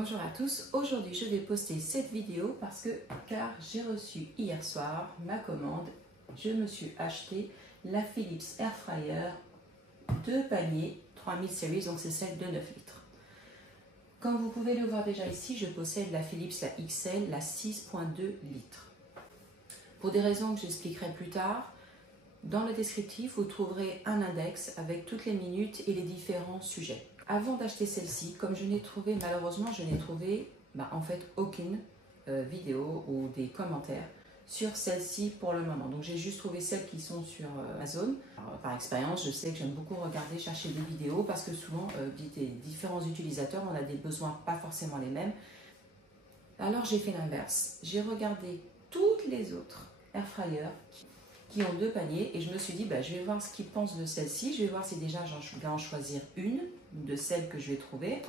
Bonjour à tous, aujourd'hui je vais poster cette vidéo car j'ai reçu hier soir ma commande. Je me suis acheté la Philips Air Fryer 2 paniers 3000 series, donc c'est celle de 9 litres. Comme vous pouvez le voir déjà ici, je possède la Philips, la XL, la 6.2 litres. Pour des raisons que j'expliquerai plus tard, dans le descriptif, vous trouverez un index avec toutes les minutes et les différents sujets. Avant d'acheter celle-ci, comme je n'ai trouvé, malheureusement, je n'ai trouvé en fait aucune vidéo ou des commentaires sur celle-ci pour le moment. Donc j'ai juste trouvé celles qui sont sur Amazon. Alors, par expérience, je sais que j'aime beaucoup regarder, chercher des vidéos parce que souvent, des différents utilisateurs, on a des besoins pas forcément les mêmes. Alors j'ai fait l'inverse. J'ai regardé toutes les autres air fryers qui ont 2 paniers et je me suis dit je vais voir ce qu'ils pensent de celle-ci, je vais voir si déjà je vais en choisir une de celles que je vais trouver,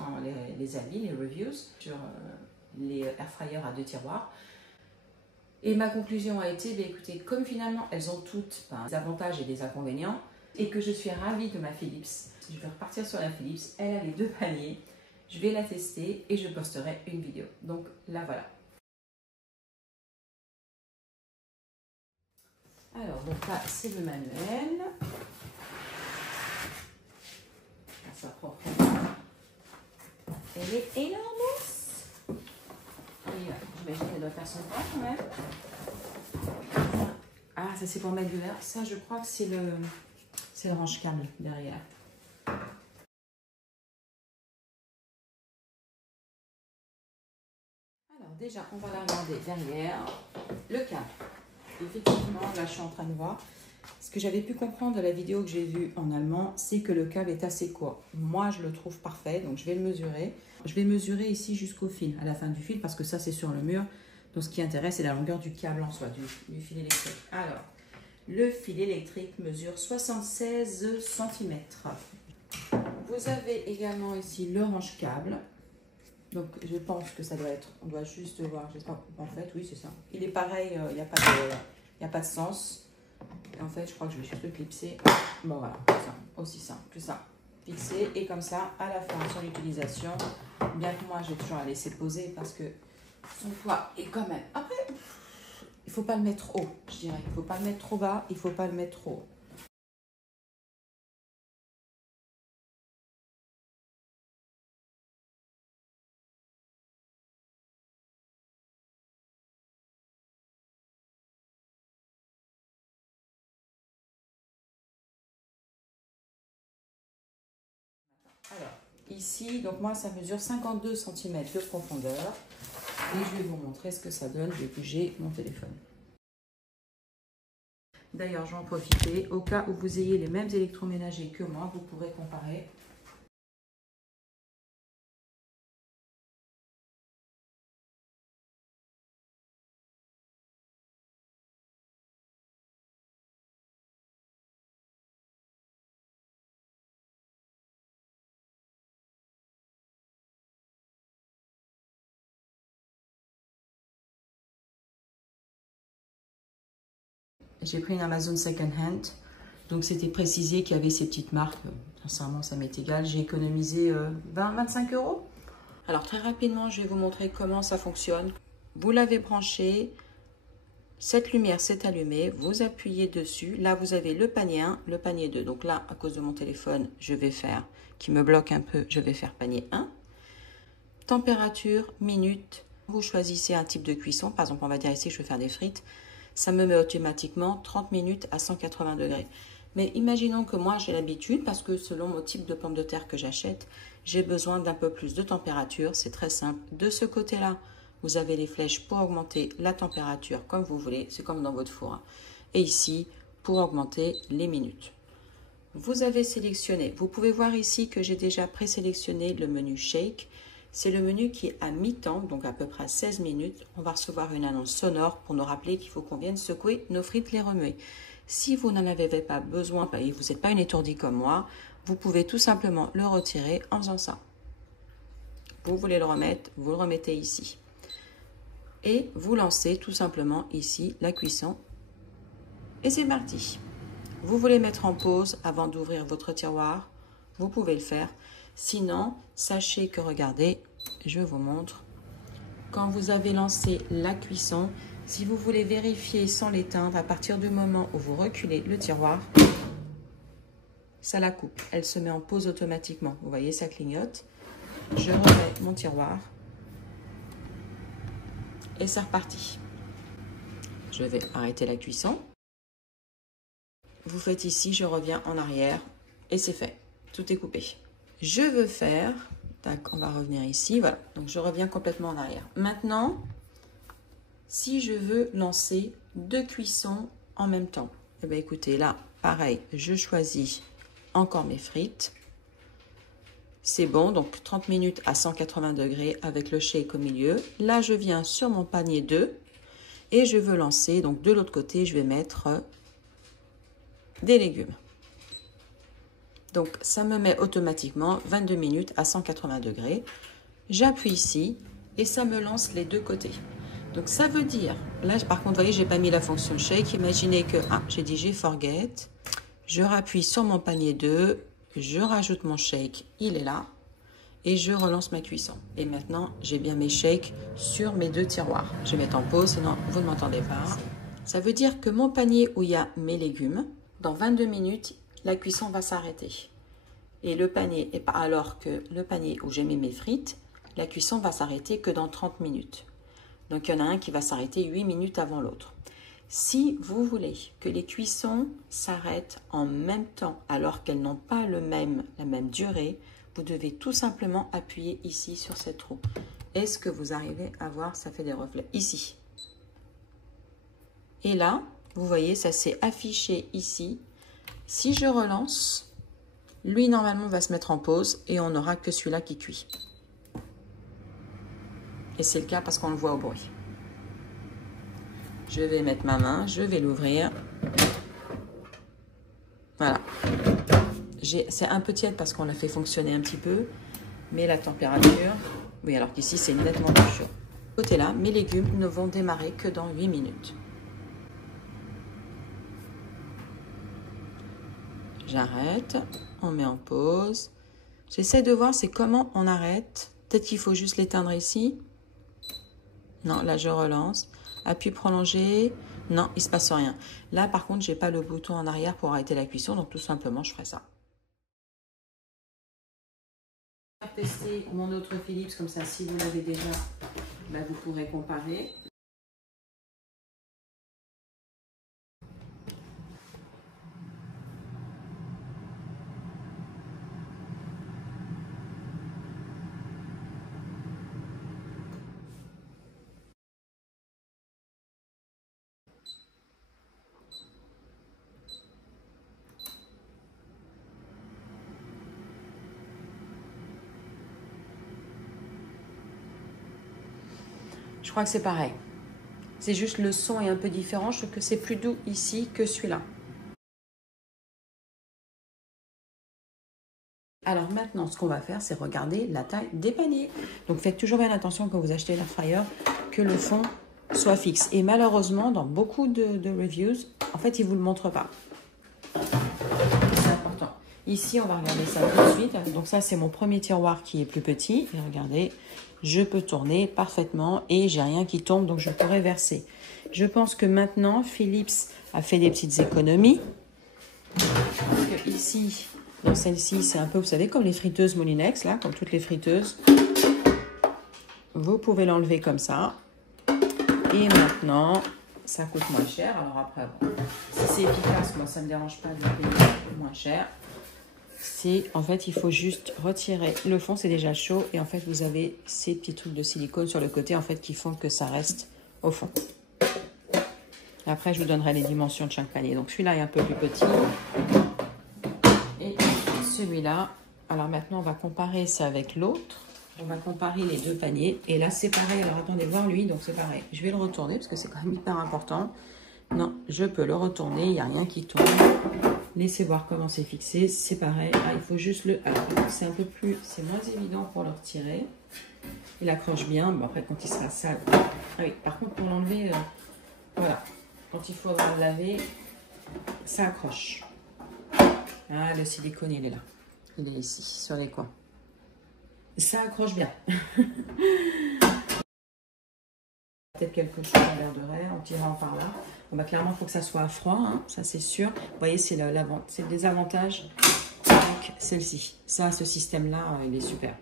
les avis, les reviews sur les air fryers à 2 tiroirs. Et ma conclusion a été, écoutez, comme finalement elles ont toutes des avantages et des inconvénients et que je suis ravie de ma Philips, je vais repartir sur la Philips, elle a les 2 paniers, je vais la tester et je posterai une vidéo. Donc là voilà. Alors, donc là, c'est le manuel. Ça proprement. Elle est énorme. Et j'imagine qu'elle doit faire son poids quand même. Ah, ça c'est pour mettre du verre. Ça, je crois que c'est le range-câble derrière. Alors déjà, on va la regarder derrière. Le câble. Effectivement, là je suis en train de voir. Ce que j'avais pu comprendre de la vidéo que j'ai vue en allemand, c'est que le câble est assez court. Moi, je le trouve parfait, donc je vais le mesurer. Je vais mesurer ici jusqu'au fil, à la fin du fil, parce que ça, c'est sur le mur. Donc, ce qui intéresse, c'est la longueur du câble en soi, du fil électrique. Alors, le fil électrique mesure 76 cm. Vous avez également ici le range-câble. Donc, je pense que ça doit être, on doit juste voir, j'espère en fait, oui, c'est ça. Il est pareil, il n'y a pas de sens. Et en fait, je crois que je vais juste le clipser. Bon, voilà, ça, aussi simple que ça. Fixer et comme ça, à la fin de son utilisation, bien que moi, j'ai toujours à laisser poser parce que son poids est quand même... Après, il ne faut pas le mettre haut, je dirais. Il ne faut pas le mettre trop bas, il ne faut pas le mettre trop haut. Alors, ici, donc moi, ça mesure 52 cm de profondeur. Et je vais vous montrer ce que ça donne. Je vais bouger mon téléphone. D'ailleurs, j'en profite. Au cas où vous ayez les mêmes électroménagers que moi, vous pourrez comparer. J'ai pris une Amazon Second Hand, donc c'était précisé qu'il y avait ces petites marques. Sincèrement, ça m'est égal. J'ai économisé 20-25 €. Alors très rapidement, je vais vous montrer comment ça fonctionne. Vous l'avez branché, cette lumière s'est allumée, vous appuyez dessus. Là, vous avez le panier 1, le panier 2. Donc là, à cause de mon téléphone, je vais faire, qui me bloque un peu, je vais faire panier 1. Température, minute. Vous choisissez un type de cuisson. Par exemple, on va dire ici, je vais faire des frites. Ça me met automatiquement 30 minutes à 180 degrés. Mais imaginons que moi, j'ai l'habitude, parce que selon mon type de pommes de terre que j'achète, j'ai besoin d'un peu plus de température. C'est très simple. De ce côté-là, vous avez les flèches pour augmenter la température comme vous voulez. C'est comme dans votre four. Et ici, pour augmenter les minutes. Vous avez sélectionné. Vous pouvez voir ici que j'ai déjà présélectionné le menu Shake. C'est le menu qui est à mi-temps, donc à peu près 16 minutes. On va recevoir une annonce sonore pour nous rappeler qu'il faut qu'on vienne secouer nos frites, les remuer. Si vous n'en avez pas besoin et vous n'êtes pas une étourdie comme moi, vous pouvez tout simplement le retirer en faisant ça. Vous voulez le remettre, vous le remettez ici. Et vous lancez tout simplement ici la cuisson. Et c'est parti. Vous voulez mettre en pause avant d'ouvrir votre tiroir, vous pouvez le faire. Sinon, sachez que, regardez, je vous montre. Quand vous avez lancé la cuisson, si vous voulez vérifier sans l'éteindre, à partir du moment où vous reculez le tiroir, ça la coupe. Elle se met en pause automatiquement. Vous voyez, ça clignote. Je remets mon tiroir et c'est reparti. Je vais arrêter la cuisson. Vous faites ici, je reviens en arrière et c'est fait. Tout est coupé. Je veux faire, tac, on va revenir ici, voilà. Donc je reviens complètement en arrière. Maintenant, si je veux lancer 2 cuissons en même temps, eh bien écoutez, là, pareil, je choisis encore mes frites. C'est bon, donc 30 minutes à 180 degrés avec le shake au milieu. Là, je viens sur mon panier 2 et je veux lancer, donc de l'autre côté, je vais mettre des légumes. Donc, ça me met automatiquement 22 minutes à 180 degrés. J'appuie ici et ça me lance les 2 côtés. Donc, ça veut dire, là, par contre, vous voyez, je n'ai pas mis la fonction shake. Imaginez que, j'ai dit j'ai forget. Je rappuie sur mon panier 2, je rajoute mon shake, il est là. Et je relance ma cuisson. Et maintenant, j'ai bien mes shakes sur mes 2 tiroirs. Je vais mettre en pause, sinon vous ne m'entendez pas. Ça veut dire que mon panier où il y a mes légumes, dans 22 minutes, la cuisson va s'arrêter. Et le panier, alors que le panier où j'ai mis mes frites, la cuisson va s'arrêter que dans 30 minutes. Donc, il y en a un qui va s'arrêter 8 minutes avant l'autre. Si vous voulez que les cuissons s'arrêtent en même temps, alors qu'elles n'ont pas la même durée, vous devez tout simplement appuyer ici sur cette roue. Est-ce que vous arrivez à voir? Ça fait des reflets. Ici. Et là, vous voyez, ça s'est affiché ici. Si je relance, lui, normalement, va se mettre en pause et on n'aura que celui-là qui cuit. Et c'est le cas parce qu'on le voit au bruit. Je vais mettre ma main, je vais l'ouvrir. Voilà. C'est un peu tiède parce qu'on l'a fait fonctionner un petit peu. Mais la température... Oui, alors qu'ici, c'est nettement plus chaud. Côté là, mes légumes ne vont démarrer que dans 8 minutes. J'arrête. On met en pause. J'essaie de voir c'est comment on arrête. Peut-être qu'il faut juste l'éteindre ici. Non, là, je relance. Appui prolongé. Non, il ne se passe rien. Là, par contre, je n'ai pas le bouton en arrière pour arrêter la cuisson. Donc, tout simplement, je ferai ça. Je vais tester mon autre Philips. Comme ça, si vous l'avez déjà, bah, vous pourrez comparer. Je crois que c'est pareil. C'est juste le son est un peu différent. Je trouve que c'est plus doux ici que celui-là. Alors maintenant, ce qu'on va faire, c'est regarder la taille des paniers. Donc faites toujours bien attention quand vous achetez l'air fryer que le fond soit fixe. Et malheureusement, dans beaucoup de reviews, en fait, ils ne vous le montrent pas. C'est important. Ici, on va regarder ça tout de suite. Donc ça, c'est mon premier tiroir qui est plus petit. Et regardez, je peux tourner parfaitement et j'ai rien qui tombe, donc je pourrais verser. Je pense que maintenant, Philips a fait des petites économies. Donc ici, dans celle-ci, c'est un peu, vous savez, comme les friteuses Moulinex, là, comme toutes les friteuses. Vous pouvez l'enlever comme ça. Et maintenant, ça coûte moins cher. Alors après, bon, si c'est efficace, moi, ça ne me dérange pas de payer moins cher. En fait, il faut juste retirer le fond, c'est déjà chaud. Et en fait, vous avez ces petits trucs de silicone sur le côté, en fait, qui font que ça reste au fond. Et après, je vous donnerai les dimensions de chaque panier. Donc, celui-là est un peu plus petit. Et celui-là, alors maintenant, on va comparer ça avec l'autre. On va comparer les 2 paniers. Et là, c'est pareil. Alors, attendez, voir lui. Donc, c'est pareil. Je vais le retourner parce que c'est quand même hyper important. Non, je peux le retourner. Il n'y a rien qui tombe. Laissez voir comment c'est fixé. C'est pareil. Ah, il faut juste le... Alors, c'est un peu plus... C'est moins évident pour le retirer. Il accroche bien. Bon, après, quand il sera sale... Ah oui, par contre, pour l'enlever... voilà. Quand il faudra le laver, ça accroche. Ah, le silicone, il est là. Il est ici, sur les coins. Ça accroche bien. Peut-être quelque chose à garderait en tirant par là. Bon, bah, clairement, il faut que ça soit à froid, hein, ça c'est sûr. Vous voyez, c'est le désavantage avec celle-ci. Ça, ce système-là, il est super.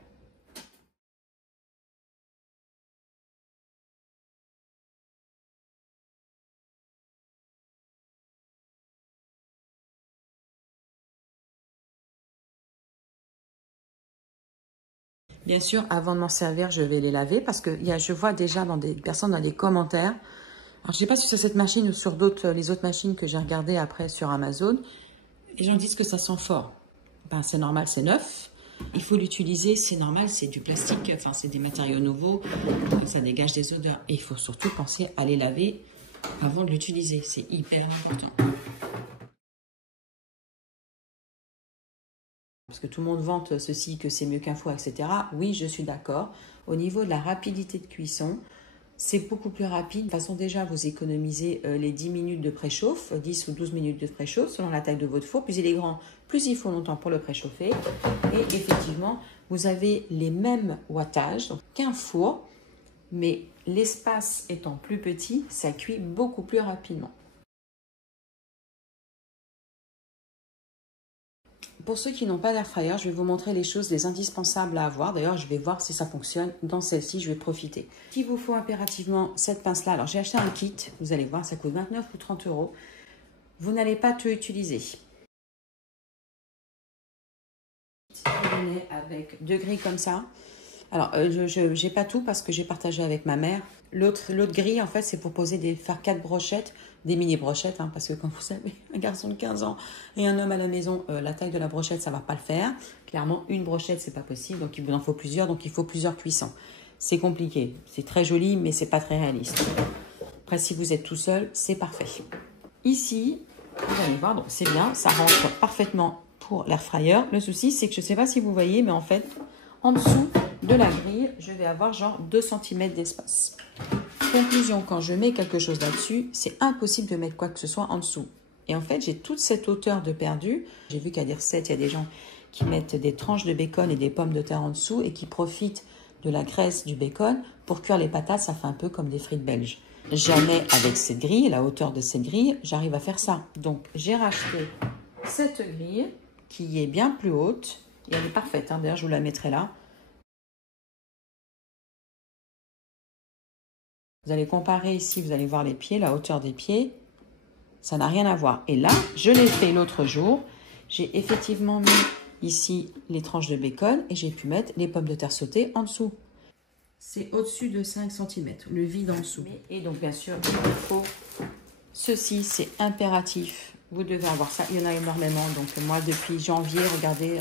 Bien sûr, avant de m'en servir, je vais les laver parce que je vois déjà dans des personnes dans les commentaires. Alors, je ne sais pas si c'est cette machine ou sur les autres machines que j'ai regardées après sur Amazon. Les gens disent que ça sent fort. Ben, c'est normal, c'est neuf. Il faut l'utiliser, c'est normal, c'est du plastique, enfin c'est des matériaux nouveaux, ça dégage des odeurs. Et il faut surtout penser à les laver avant de l'utiliser, c'est hyper important. Parce que tout le monde vante ceci, que c'est mieux qu'un four, etc. Oui, je suis d'accord. Au niveau de la rapidité de cuisson, c'est beaucoup plus rapide. De toute façon, déjà, vous économisez les 10 minutes de préchauffe, 10 ou 12 minutes de préchauffe, selon la taille de votre four. Plus il est grand, plus il faut longtemps pour le préchauffer. Et effectivement, vous avez les mêmes wattages qu'un four, mais l'espace étant plus petit, ça cuit beaucoup plus rapidement. Pour ceux qui n'ont pas d'air fryer, je vais vous montrer les indispensables à avoir. D'ailleurs, je vais voir si ça fonctionne. Dans celle-ci, je vais profiter. Il vous faut impérativement cette pince-là. Alors, j'ai acheté un kit. Vous allez voir, ça coûte 29 ou 30 €. Vous n'allez pas tout utiliser. Avec 2 grilles comme ça. Alors, je n'ai pas tout parce que j'ai partagé avec ma mère. L'autre grille, en fait, c'est pour faire 4 brochettes, des mini brochettes, hein, parce que comme vous savez, un garçon de 15 ans et un homme à la maison, la taille de la brochette, ça ne va pas le faire. Clairement, une brochette, c'est pas possible, donc il vous en faut plusieurs, donc il faut plusieurs cuissons. C'est compliqué, c'est très joli, mais c'est pas très réaliste. Après, si vous êtes tout seul, c'est parfait. Ici, vous allez voir, donc c'est bien, ça rentre parfaitement pour l'air fryer. Le souci, c'est que je ne sais pas si vous voyez, mais en fait, en dessous de la grille, je vais avoir genre 2 cm d'espace. Conclusion, quand je mets quelque chose là-dessus, c'est impossible de mettre quoi que ce soit en dessous. Et en fait, j'ai toute cette hauteur de perdu. J'ai vu qu'à dire 7, il y a des gens qui mettent des tranches de bacon et des pommes de terre en dessous et qui profitent de la graisse du bacon pour cuire les patates. Ça fait un peu comme des frites belges. Jamais avec cette grille, la hauteur de cette grille, j'arrive à faire ça. Donc, j'ai racheté cette grille qui est bien plus haute. Et elle est parfaite, hein. D'ailleurs, je vous la mettrai là. Vous allez comparer ici, vous allez voir les pieds, la hauteur des pieds. Ça n'a rien à voir. Et là, je l'ai fait l'autre jour. J'ai effectivement mis ici les tranches de bacon et j'ai pu mettre les pommes de terre sautées en dessous. C'est au-dessus de 5 cm, le vide en dessous. Et donc, bien sûr, il faut ceci, c'est impératif. Vous devez avoir ça. Il y en a énormément. Donc, moi, depuis janvier, regardez,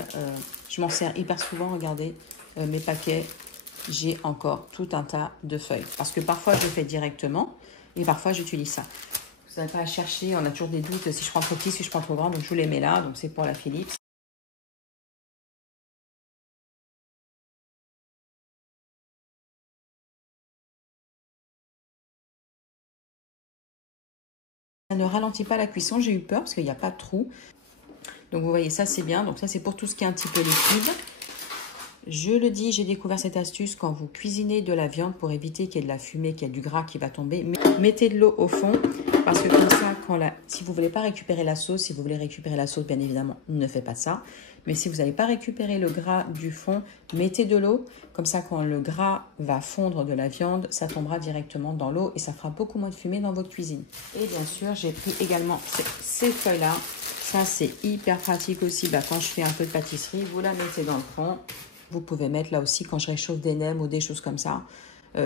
je m'en sers hyper souvent. Regardez mes paquets. J'ai encore tout un tas de feuilles. Parce que parfois, je fais directement et parfois, j'utilise ça. Vous n'avez pas à chercher. On a toujours des doutes si je prends trop petit, si je prends trop grand. Donc, je vous les mets là. Donc, c'est pour la Philips. Ça ne ralentit pas la cuisson. J'ai eu peur parce qu'il n'y a pas de trou. Donc, vous voyez, ça, c'est bien. Donc, ça, c'est pour tout ce qui est un petit peu liquide. Je le dis, j'ai découvert cette astuce quand vous cuisinez de la viande pour éviter qu'il y ait de la fumée, qu'il y ait du gras qui va tomber. Mettez de l'eau au fond parce que comme ça, si vous ne voulez pas récupérer la sauce, si vous voulez récupérer la sauce, bien évidemment, ne faites pas ça. Mais si vous n'allez pas récupérer le gras du fond, mettez de l'eau. Comme ça, quand le gras va fondre de la viande, ça tombera directement dans l'eau et ça fera beaucoup moins de fumée dans votre cuisine. Et bien sûr, j'ai pris également ces feuilles-là. Ça, c'est hyper pratique aussi. Quand je fais un peu de pâtisserie, vous la mettez dans le fond. Vous pouvez mettre là aussi quand je réchauffe des nems ou des choses comme ça.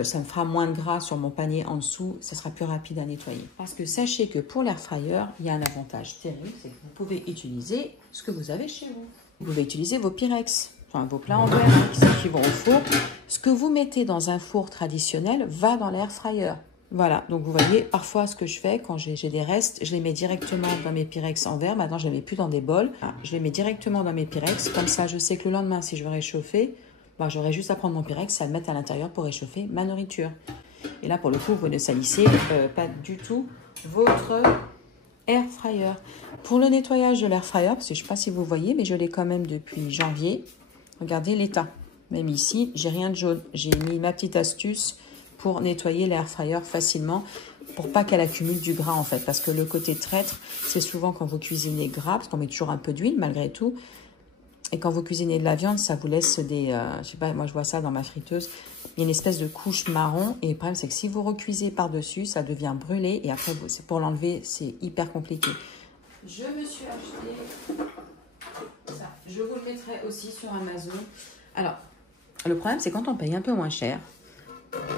Ça me fera moins de gras sur mon panier en dessous. Ça sera plus rapide à nettoyer. Parce que sachez que pour l'air fryer, il y a un avantage terrible. C'est que vous pouvez utiliser ce que vous avez chez vous. Vous pouvez utiliser vos Pyrex, enfin vos plats en verre qui vont au four. Ce que vous mettez dans un four traditionnel va dans l'air fryer. Voilà, donc vous voyez, parfois ce que je fais quand j'ai des restes, je les mets directement dans mes Pyrex en verre. Maintenant, je ne les mets plus dans des bols. Je les mets directement dans mes Pyrex. Comme ça, je sais que le lendemain, si je veux réchauffer, j'aurai juste à prendre mon Pyrex, à le mettre à l'intérieur pour réchauffer ma nourriture. Et là, pour le coup, vous ne salissez pas du tout votre air fryer. Pour le nettoyage de l'air fryer, parce que je ne sais pas si vous voyez, mais je l'ai quand même depuis janvier. Regardez l'état. Même ici, j'ai rien de jaune. J'ai mis ma petite astuce pour nettoyer l'air fryer facilement, pour pas qu'elle accumule du gras en fait. Parce que le côté traître, c'est souvent quand vous cuisinez gras, parce qu'on met toujours un peu d'huile malgré tout. Et quand vous cuisinez de la viande, ça vous laisse des... je sais pas, moi je vois ça dans ma friteuse. Il y a une espèce de couche marron. Et le problème, c'est que si vous recuisez par-dessus, ça devient brûlé. Et après, pour l'enlever, c'est hyper compliqué. Je me suis acheté ça. Je vous le mettrai aussi sur Amazon. Alors, le problème, c'est quand on paye un peu moins cher,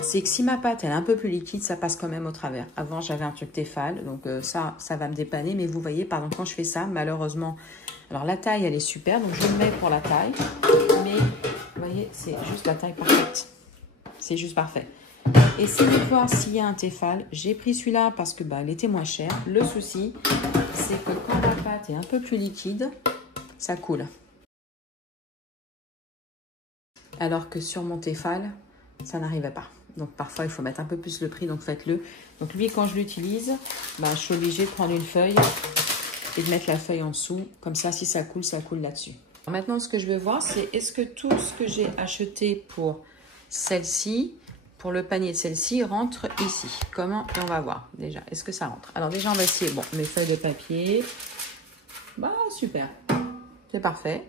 c'est que si ma pâte elle est un peu plus liquide, ça passe quand même au travers. Avant, j'avais un truc Tefal, donc ça va me dépanner. Mais vous voyez, par exemple, quand je fais ça, malheureusement... Alors, la taille, elle est super, donc je le mets pour la taille. Mais, vous voyez, c'est juste la taille parfaite. C'est juste parfait. Essayez de voir s'il y a un Tefal. J'ai pris celui-là parce que il était moins cher. Le souci, c'est que quand la pâte est un peu plus liquide, ça coule. Alors que sur mon Tefal, ça n'arrivait pas. Donc, parfois, il faut mettre un peu plus le prix, donc faites-le. Donc, lui, quand je l'utilise, je suis obligée de prendre une feuille et de mettre la feuille en dessous. Comme ça, si ça coule là-dessus. Maintenant, ce que je veux voir, c'est est-ce que tout ce que j'ai acheté pour celle-ci, pour le panier de celle-ci, rentre ici. Comment? Et on va voir déjà. Est-ce que ça rentre? Alors déjà, on va essayer. Bon, mes feuilles de papier. Super. C'est parfait.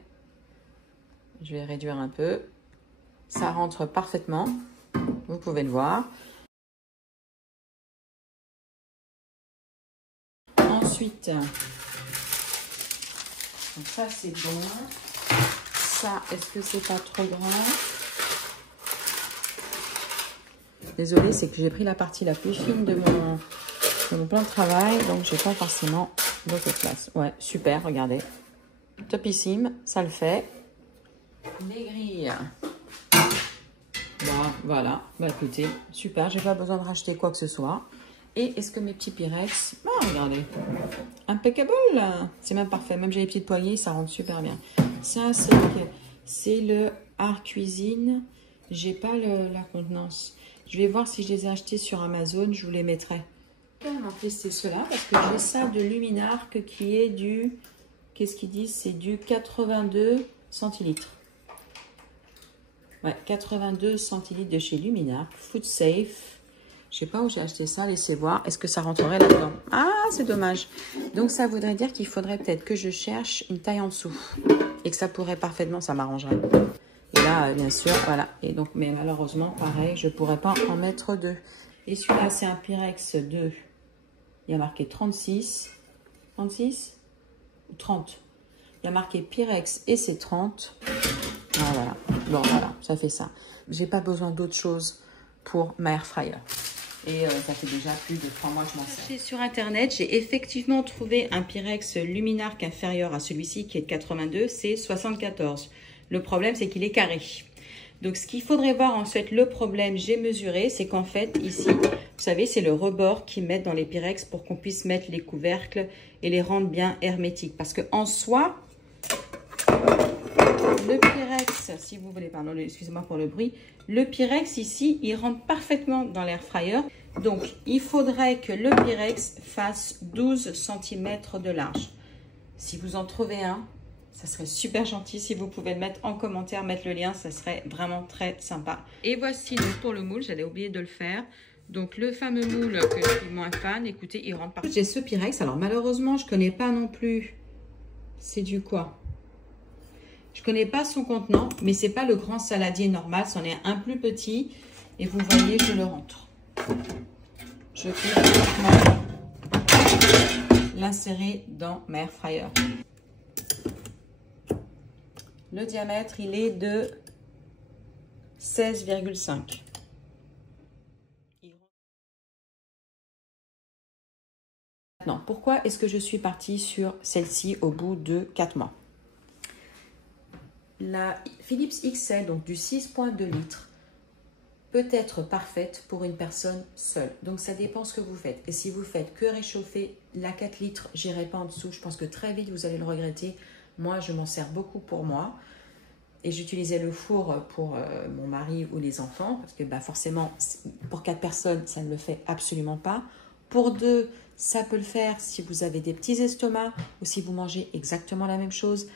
Je vais réduire un peu. Ça rentre parfaitement. Vous pouvez le voir. Ensuite, donc ça c'est bon. Ça, est-ce que c'est pas trop grand? Désolée, c'est que j'ai pris la partie la plus fine de mon plan de travail, donc j'ai pas forcément beaucoup de place. Ouais, super, regardez. Topissime, ça le fait. Les grilles. Voilà, écoutez, super, j'ai pas besoin de racheter quoi que ce soit. Et est-ce que mes petits Pyrex, regardez, impeccable, c'est même parfait, même j'ai les petites poignées, ça rentre super bien. Ça, c'est le Art Cuisine, j'ai pas la contenance. Je vais voir si je les ai achetés sur Amazon, je vous les mettrai. Je vais vraiment tester cela parce que j'ai ça de Luminark qui est du, qu'est-ce qu'ils disent, c'est du 82 centilitres. Ouais, 82 centilitres de chez Luminark, Food Safe. Je sais pas où j'ai acheté ça, laissez voir. Est-ce que ça rentrerait là-dedans? Ah, c'est dommage. Donc, ça voudrait dire qu'il faudrait peut-être que je cherche une taille en dessous. Et que ça pourrait parfaitement, ça m'arrangerait. Et là, bien sûr, voilà. Et donc, mais malheureusement, pareil, je pourrais pas en mettre deux. Et celui-là, c'est un Pyrex 2. Il y a marqué 36. 36 ou 30. Il y a marqué Pyrex et c'est 30. Ah, voilà. Bon, voilà, ça fait ça. J'ai pas besoin d'autre chose pour ma air fryer. Et ça fait déjà plus de 3 mois que je m'en sers. Sur internet, j'ai effectivement trouvé un Pyrex Luminark inférieur à celui-ci qui est de 82, c'est 74. Le problème, c'est qu'il est carré. Donc, ce qu'il faudrait voir en fait, le problème, j'ai mesuré, c'est qu'en fait, ici, vous savez, c'est le rebord qu'ils mettent dans les Pyrex pour qu'on puisse mettre les couvercles et les rendre bien hermétiques. Parce qu'en soi, le Pyrex, si vous voulez, pardon, excusez-moi pour le bruit, le Pyrex ici, il rentre parfaitement dans l'air fryer. Donc, il faudrait que le Pyrex fasse 12 cm de large. Si vous en trouvez un, ça serait super gentil. Si vous pouvez le mettre en commentaire, mettre le lien, ça serait vraiment très sympa. Et voici donc pour le moule, j'avais oublié de le faire. Donc, le fameux moule que je suis moins fan, écoutez, il rentre parfaitement. J'ai ce Pyrex, alors malheureusement, je ne connais pas non plus. C'est du quoi? Je ne connais pas son contenant, mais ce n'est pas le grand saladier normal. C'en est un plus petit. Et vous voyez, je le rentre. Je peux l'insérer dans ma air fryer. Le diamètre, il est de 16,5. Maintenant, pourquoi est-ce que je suis partie sur celle-ci au bout de 4 mois? La Philips XL, donc du 6,2 litres, peut être parfaite pour une personne seule. Donc, ça dépend ce que vous faites. Et si vous faites que réchauffer la 4 litres, j'irai pas en dessous. Je pense que très vite, vous allez le regretter. Moi, je m'en sers beaucoup pour moi. Et j'utilisais le four pour mon mari ou les enfants. Parce que forcément, pour 4 personnes, ça ne le fait absolument pas. Pour 2, ça peut le faire si vous avez des petits estomacs ou si vous mangez exactement la même chose.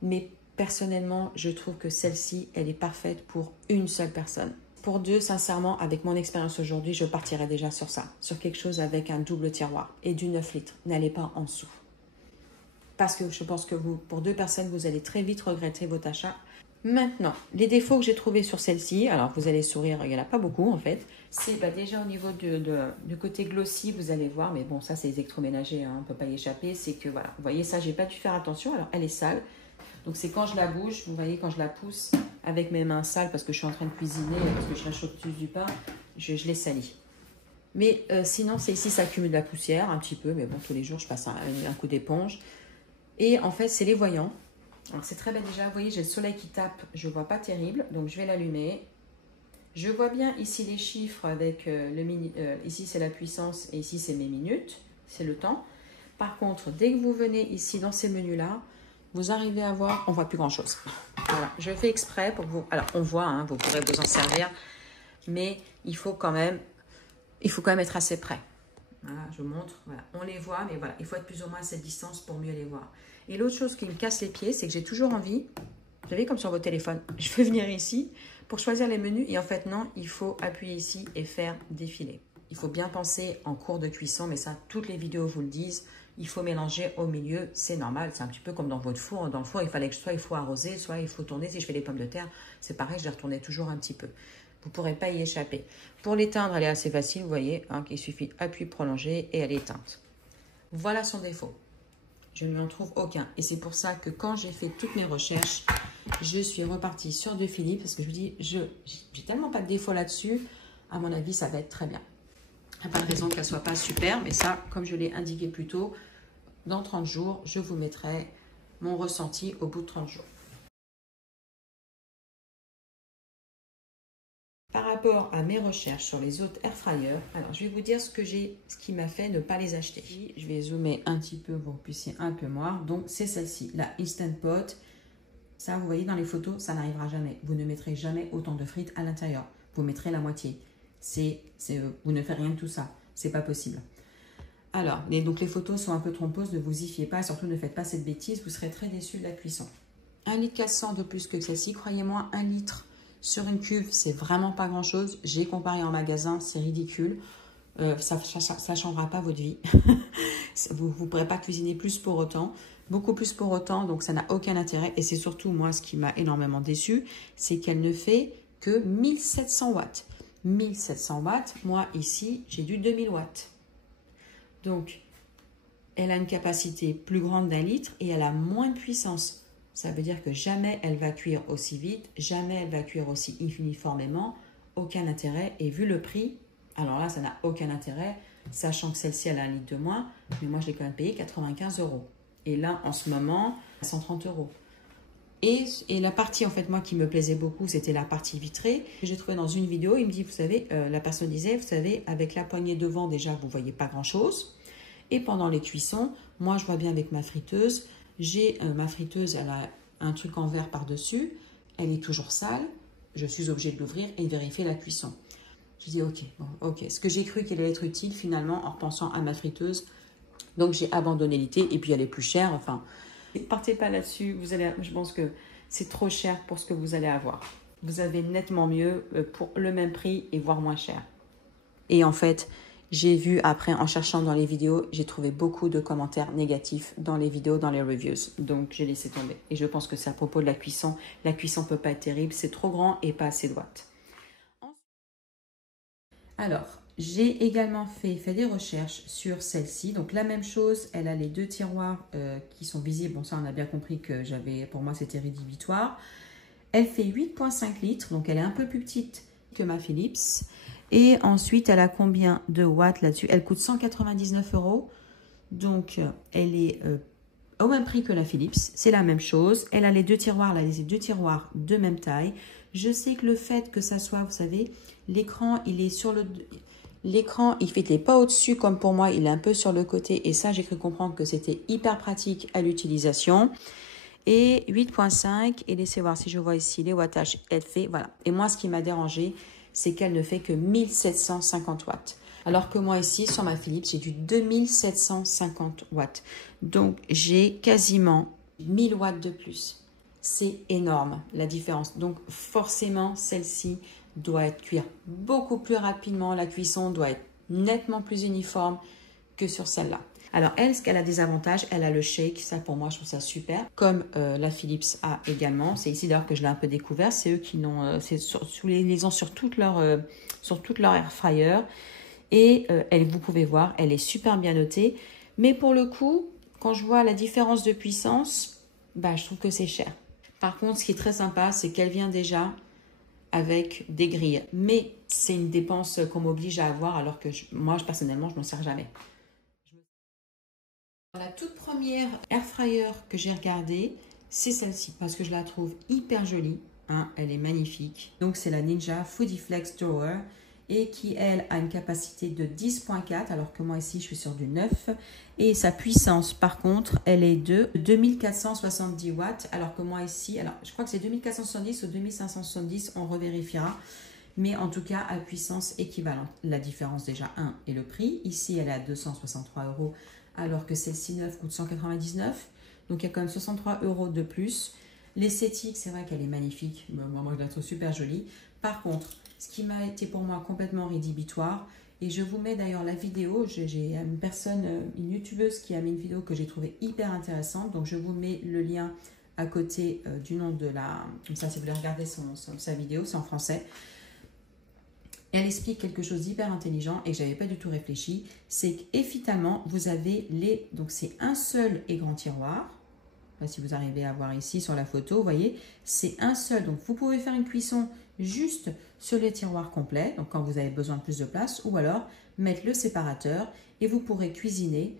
Mais Personnellement, je trouve que celle-ci, elle est parfaite pour une seule personne. Pour deux, sincèrement, avec mon expérience aujourd'hui, je partirais déjà sur ça. Sur quelque chose avec un double tiroir et du 9 litres. N'allez pas en dessous. Parce que je pense que pour deux personnes, vous allez très vite regretter votre achat. Maintenant, les défauts que j'ai trouvés sur celle-ci, alors vous allez sourire, il n'y en a pas beaucoup en fait. C'est déjà au niveau du côté glossy, vous allez voir, mais bon, ça c'est électroménager, hein, on ne peut pas y échapper. C'est que voilà, vous voyez ça, j'ai pas dû faire attention, alors elle est sale. Donc c'est quand je la bouge, vous voyez, quand je la pousse avec mes mains sales parce que je suis en train de cuisiner, parce que je réchauffe du pain, je les salis. Mais sinon, c'est ici, ça accumule de la poussière un petit peu, mais bon, tous les jours, je passe un coup d'éponge. Et en fait, c'est les voyants. Alors c'est très bête déjà, vous voyez, j'ai le soleil qui tape, je ne vois pas terrible, donc je vais l'allumer. Je vois bien ici les chiffres avec ici c'est la puissance et ici c'est mes minutes, c'est le temps. Par contre, dès que vous venez ici dans ces menus-là, vous arrivez à voir, on ne voit plus grand-chose. Voilà, je fais exprès pour vous, alors on voit, hein, vous pourrez vous en servir, mais il faut quand même être assez près. Voilà, je vous montre, voilà, on les voit, mais voilà, il faut être plus ou moins à cette distance pour mieux les voir. Et l'autre chose qui me casse les pieds, c'est que j'ai toujours envie, vous savez, comme sur votre téléphone, je peux venir ici pour choisir les menus, et en fait, non, il faut appuyer ici et faire défiler. Il faut bien penser en cours de cuisson, mais ça, toutes les vidéos vous le disent, il faut mélanger au milieu, c'est normal, c'est un petit peu comme dans votre four. Dans le four, il fallait que soit il faut arroser, soit il faut tourner. Si je fais les pommes de terre, c'est pareil, je les retournais toujours un petit peu. Vous ne pourrez pas y échapper. Pour l'éteindre, elle est assez facile, vous voyez, hein, il suffit appui prolongé et elle est éteinte. Voilà son défaut. Je ne lui en trouve aucun. Et c'est pour ça que quand j'ai fait toutes mes recherches, je suis repartie sur de Philips parce que je me dis, j'ai tellement pas de défaut là-dessus, à mon avis, ça va être très bien. Il n'y a pas de raison qu'elle ne soit pas super, mais ça, comme je l'ai indiqué plus tôt, dans 30 jours, je vous mettrai mon ressenti au bout de 30 jours. Par rapport à mes recherches sur les autres air fryers, alors je vais vous dire ce qui m'a fait ne pas les acheter. Je vais zoomer un petit peu pour que vous puissiez un peu voir. Donc c'est celle-ci, la Instant Pot. Ça, vous voyez dans les photos, ça n'arrivera jamais. Vous ne mettrez jamais autant de frites à l'intérieur. Vous mettrez la moitié. Vous ne faites rien de tout ça. C'est pas possible. Alors, donc les photos sont un peu trompeuses, ne vous y fiez pas. Surtout, ne faites pas cette bêtise, vous serez très déçus de la cuisson. 1,4 litre de plus que celle-ci. Croyez-moi, 1 litre sur une cuve, c'est vraiment pas grand-chose. J'ai comparé en magasin, c'est ridicule. Ça ne changera pas votre vie. Vous ne pourrez pas cuisiner plus pour autant. Beaucoup plus pour autant, donc ça n'a aucun intérêt. Et c'est surtout, moi, ce qui m'a énormément déçu, c'est qu'elle ne fait que 1700 watts. 1700 watts, moi, ici, j'ai du 2000 watts. Donc, elle a une capacité plus grande d'1 litre et elle a moins de puissance. Ça veut dire que jamais elle va cuire aussi vite, jamais elle va cuire aussi uniformément. Aucun intérêt. Et vu le prix, alors là, ça n'a aucun intérêt, sachant que celle-ci, elle a 1 litre de moins. Mais moi, je l'ai quand même payé 95 €. Et là, en ce moment, 130 €. Et la partie, en fait, moi, qui me plaisait beaucoup, c'était la partie vitrée. J'ai trouvé dans une vidéo, il me dit, vous savez, la personne disait, vous savez, avec la poignée devant, déjà, vous ne voyez pas grand-chose. Et pendant les cuissons, moi, je vois bien avec ma friteuse, ma friteuse, elle a un truc en verre par-dessus. Elle est toujours sale. Je suis obligée de l'ouvrir et de vérifier la cuisson. Je dis, ok, bon, ok. Ce que j'ai cru qu'elle allait être utile, finalement, en repensant à ma friteuse. Donc, j'ai abandonné l'idée. Et puis, elle est plus chère. Enfin, ne partez pas là-dessus. Je pense que c'est trop cher pour ce que vous allez avoir. Vous avez nettement mieux pour le même prix et voire moins cher. Et en fait, j'ai vu après, en cherchant dans les vidéos, j'ai trouvé beaucoup de commentaires négatifs dans les vidéos, dans les reviews. Donc, j'ai laissé tomber. Et je pense que c'est à propos de la cuisson. La cuisson ne peut pas être terrible. C'est trop grand et pas assez de watts. Alors, j'ai également fait des recherches sur celle-ci. Donc, la même chose, elle a les deux tiroirs qui sont visibles. Bon, ça, on a bien compris que pour moi, c'était rédhibitoire. Elle fait 8,5 litres. Donc, elle est un peu plus petite que ma Philips. Et ensuite, elle a combien de watts là-dessus? Elle coûte 199 €. Donc, elle est au même prix que la Philips. C'est la même chose. Elle a les deux tiroirs, là, les deux tiroirs de même taille. Je sais que le fait que ça soit, vous savez, l'écran, il est sur l'écran, il n'est pas au-dessus comme pour moi, il est un peu sur le côté. Et ça, j'ai cru comprendre que c'était hyper pratique à l'utilisation. Et 8,5. Et laissez voir si je vois ici les wattages. Elle fait, voilà. Et moi, ce qui m'a dérangé, c'est qu'elle ne fait que 1750 watts. Alors que moi ici, sur ma Philips, j'ai du 2750 watts. Donc, j'ai quasiment 1000 watts de plus. c'est énorme la différence. Donc forcément, celle-ci doit cuire beaucoup plus rapidement. La cuisson doit être nettement plus uniforme que sur celle-là. Alors elle, ce qu'elle a des avantages, elle a le shake. Ça pour moi, je trouve ça super. Comme la Philips a également. C'est ici d'ailleurs que je l'ai un peu découvert. C'est eux qui l'ont, les ont sur toute leur air fryer. Et vous pouvez voir, elle est super bien notée. Mais pour le coup, quand je vois la différence de puissance, bah, je trouve que c'est cher. Par contre, ce qui est très sympa, c'est qu'elle vient déjà avec des grilles. Mais c'est une dépense qu'on m'oblige à avoir, alors que moi, personnellement, je m'en sers jamais. La toute première air fryer que j'ai regardée, c'est celle-ci, parce que je la trouve hyper jolie. Hein, elle est magnifique. Donc, c'est la Ninja Foodiflex Drawer. Et qui, elle, a une capacité de 10.4, alors que moi, ici, je suis sur du 9. Et sa puissance, par contre, elle est de 2470 watts, alors que moi, ici, alors, je crois que c'est 2470 ou 2570, on revérifiera. Mais en tout cas, à puissance équivalente. La différence, déjà, 1 est le prix. Ici, elle est à 263 €, alors que celle-ci, neuve, coûte 199. Donc, il y a quand même 63 € de plus. L'esthétique, c'est vrai qu'elle est magnifique. Moi, je la trouve super jolie. Par contre, ce qui m'a été pour moi complètement rédhibitoire, et je vous mets d'ailleurs la vidéo, j'ai une youtubeuse qui a mis une vidéo que j'ai trouvée hyper intéressante, donc je vous mets le lien à côté du nom de la... Comme ça, si vous voulez regarder sa vidéo, c'est en français. Elle explique quelque chose d'hyper intelligent et que je n'avais pas du tout réfléchi, c'est qu'effectivement, vous avez donc c'est un seul et grand tiroir. Si vous arrivez à voir ici sur la photo, vous voyez, c'est un seul. Donc, vous pouvez faire une cuisson juste sur les tiroirs complets, donc quand vous avez besoin de plus de place, ou alors mettre le séparateur et vous pourrez cuisiner.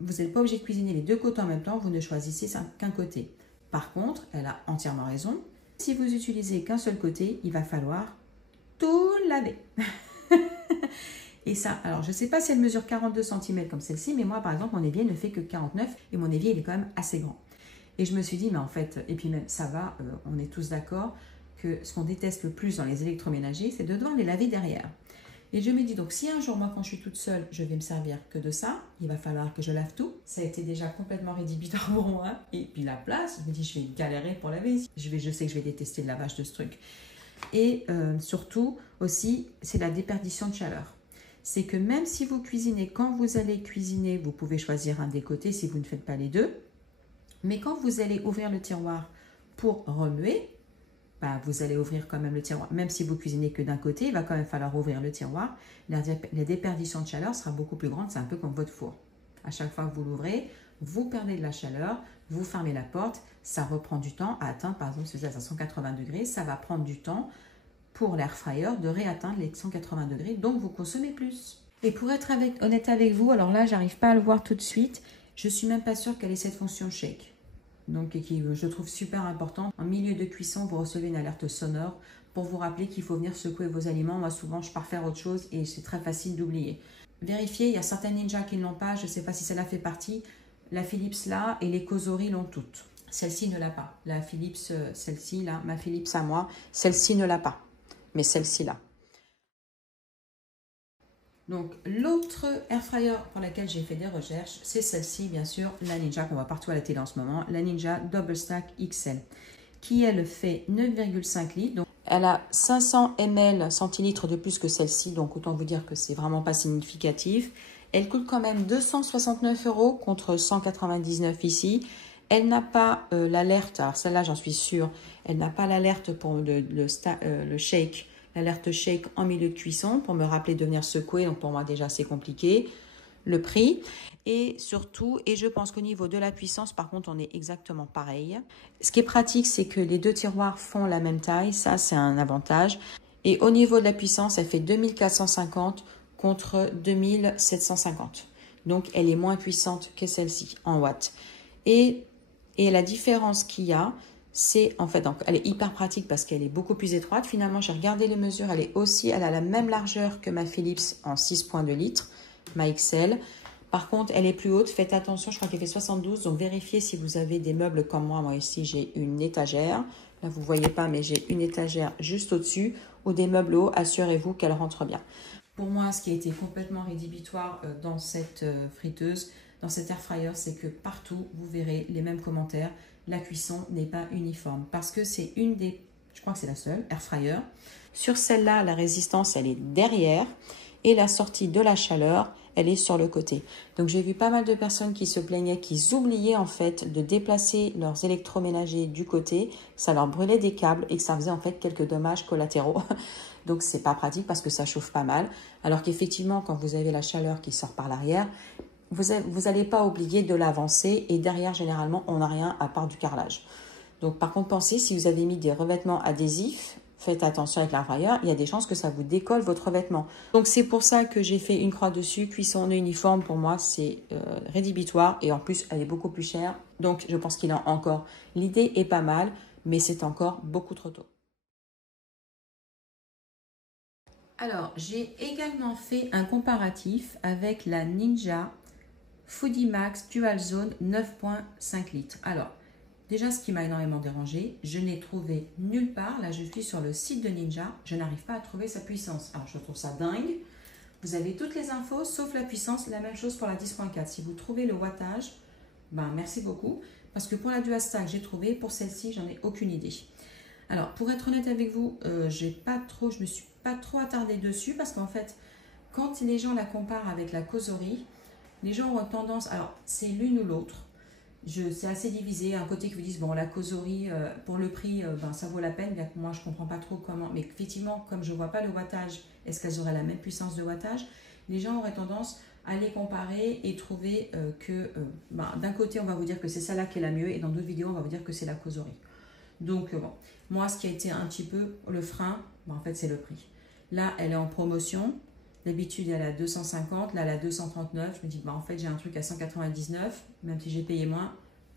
Vous n'êtes pas obligé de cuisiner les deux côtés en même temps, vous ne choisissez qu'un côté. Par contre, elle a entièrement raison. Si vous utilisez qu'un seul côté, il va falloir tout laver. Et ça, alors je ne sais pas si elle mesure 42 cm comme celle-ci, mais moi par exemple, mon évier ne fait que 49 et mon évier il est quand même assez grand. Et je me suis dit, mais en fait, et puis même ça va, on est tous d'accord que ce qu'on déteste le plus dans les électroménagers, c'est de devoir les laver derrière. Et je me dis, donc si un jour, moi quand je suis toute seule, je vais me servir que de ça, il va falloir que je lave tout. Ça a été déjà complètement rédhibitoire pour moi. Et puis la place, je me dis, je vais galérer pour laver. Je sais que je vais détester le lavage de ce truc. Et surtout aussi, c'est la déperdition de chaleur. C'est que même si vous cuisinez, quand vous allez cuisiner, vous pouvez choisir un des côtés si vous ne faites pas les deux. Mais quand vous allez ouvrir le tiroir pour remuer, bah, vous allez ouvrir quand même le tiroir. Même si vous cuisinez que d'un côté, il va quand même falloir ouvrir le tiroir. La déperdition de chaleur sera beaucoup plus grande. C'est un peu comme votre four. À chaque fois que vous l'ouvrez, vous perdez de la chaleur, vous fermez la porte. Ça reprend du temps à atteindre, par exemple, si vous êtes à 180 degrés, ça va prendre du temps pour l'air fryer de réatteindre les 180 degrés. Donc, vous consommez plus. Et pour être honnête avec vous, alors là, j'arrive pas à le voir tout de suite. Je ne suis même pas sûre qu'elle ait cette fonction shake. Donc, qui je trouve super important. En milieu de cuisson, vous recevez une alerte sonore pour vous rappeler qu'il faut venir secouer vos aliments. Moi, souvent, je pars faire autre chose et c'est très facile d'oublier. Vérifiez, il y a certaines Ninja qui ne l'ont pas. Je ne sais pas si celle-là fait partie. La Philips là et les Cosori l'ont toutes. Celle-ci ne l'a pas. La Philips, celle-ci là, ma Philips à moi, celle-ci ne l'a pas. Mais celle-ci là. Donc, l'autre air fryer pour laquelle j'ai fait des recherches, c'est celle-ci, bien sûr, la Ninja qu'on voit partout à la télé en ce moment, la Ninja Double Stack XL, qui, elle, fait 9,5 litres. Donc, elle a 500 ml centilitres de plus que celle-ci, donc autant vous dire que c'est vraiment pas significatif. Elle coûte quand même 269 € contre 199 ici. Elle n'a pas l'alerte, alors celle-là, j'en suis sûre, elle n'a pas l'alerte pour le shake, l'alerte shake en milieu de cuisson pour me rappeler de venir secouer. Donc, pour moi, déjà, c'est compliqué. Le prix. Et surtout, et je pense qu'au niveau de la puissance, par contre, on est exactement pareil. Ce qui est pratique, c'est que les deux tiroirs font la même taille. Ça, c'est un avantage. Et au niveau de la puissance, elle fait 2450 contre 2750. Donc, elle est moins puissante que celle-ci en watts. Et la différence qu'il y a, c'est en fait, donc, elle est hyper pratique parce qu'elle est beaucoup plus étroite. Finalement, j'ai regardé les mesures, elle a la même largeur que ma Philips en 6,2 litres, ma XL. Par contre, elle est plus haute. Faites attention, je crois qu'elle fait 72. Donc, vérifiez si vous avez des meubles comme moi. Moi, ici, j'ai une étagère. Là, vous ne voyez pas, mais j'ai une étagère juste au-dessus. Ou des meubles hauts, assurez-vous qu'elle rentre bien. Pour moi, ce qui a été complètement rédhibitoire dans cette friteuse, dans cet air fryer, c'est que partout, vous verrez les mêmes commentaires. La cuisson n'est pas uniforme parce que c'est une des, je crois que c'est la seule, air fryer. Sur celle-là, la résistance, elle est derrière et la sortie de la chaleur, elle est sur le côté. Donc, j'ai vu pas mal de personnes qui se plaignaient, qui oubliaient en fait de déplacer leurs électroménagers du côté. Ça leur brûlait des câbles et que ça faisait en fait quelques dommages collatéraux. Donc, c'est pas pratique parce que ça chauffe pas mal. Alors qu'effectivement, quand vous avez la chaleur qui sort par l'arrière, vous n'allez pas oublier de l'avancer. Et derrière, généralement, on n'a rien à part du carrelage. Donc, par contre, pensez, si vous avez mis des revêtements adhésifs, faites attention avec l'air fryer, il y a des chances que ça vous décolle votre revêtement. Donc, c'est pour ça que j'ai fait une croix dessus. Cuisson uniforme, pour moi, c'est rédhibitoire. Et en plus, elle est beaucoup plus chère. Donc, je pense qu'il en a encore. L'idée est pas mal, mais c'est encore beaucoup trop tôt. Alors, j'ai également fait un comparatif avec la Ninja Foodie Max Dual Zone 9.5 litres. Alors, déjà, ce qui m'a énormément dérangé, je n'ai trouvé nulle part. Là, je suis sur le site de Ninja. Je n'arrive pas à trouver sa puissance. Alors, je trouve ça dingue. Vous avez toutes les infos, sauf la puissance. La même chose pour la 10.4. Si vous trouvez le wattage, ben, merci beaucoup. Parce que pour la Dual Stack, j'ai trouvé. Pour celle-ci, j'en ai aucune idée. Alors, pour être honnête avec vous, je me suis pas trop attardée dessus. Parce qu'en fait, quand les gens la comparent avec la causerie, les gens ont tendance, alors c'est l'une ou l'autre, c'est assez divisé, un côté qui vous disent, bon la causerie, pour le prix, ben, ça vaut la peine, bien que moi je ne comprends pas trop comment, mais effectivement, comme je ne vois pas le wattage, est-ce qu'elles auraient la même puissance de wattage, les gens auraient tendance à les comparer et trouver que ben, d'un côté on va vous dire que c'est celle-là qui est la mieux, et dans d'autres vidéos on va vous dire que c'est la causerie. Donc bon, moi ce qui a été un petit peu le frein, ben, en fait c'est le prix. Là elle est en promotion. D'habitude, elle est à 250, là, elle est à 239. Je me dis, bah, en fait, j'ai un truc à 199, même si j'ai payé moins.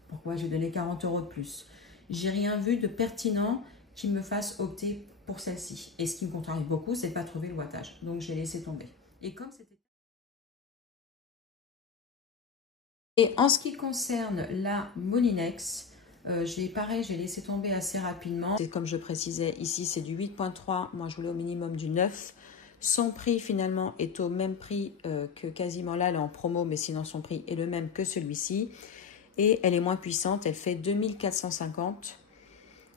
Pourquoi j'ai donné 40 € de plus? J'ai rien vu de pertinent qui me fasse opter pour celle-ci. Et ce qui me contrarie beaucoup, c'est de ne pas trouver le wattage. Donc, j'ai laissé tomber. Et comme c'était... Et en ce qui concerne la Molinex, pareil, j'ai laissé tomber assez rapidement. Et comme je précisais, ici, c'est du 8.3. Moi, je voulais au minimum du 9. Son prix finalement est au même prix que quasiment là, elle est en promo, mais sinon son prix est le même que celui-ci. Et elle est moins puissante, elle fait 2450,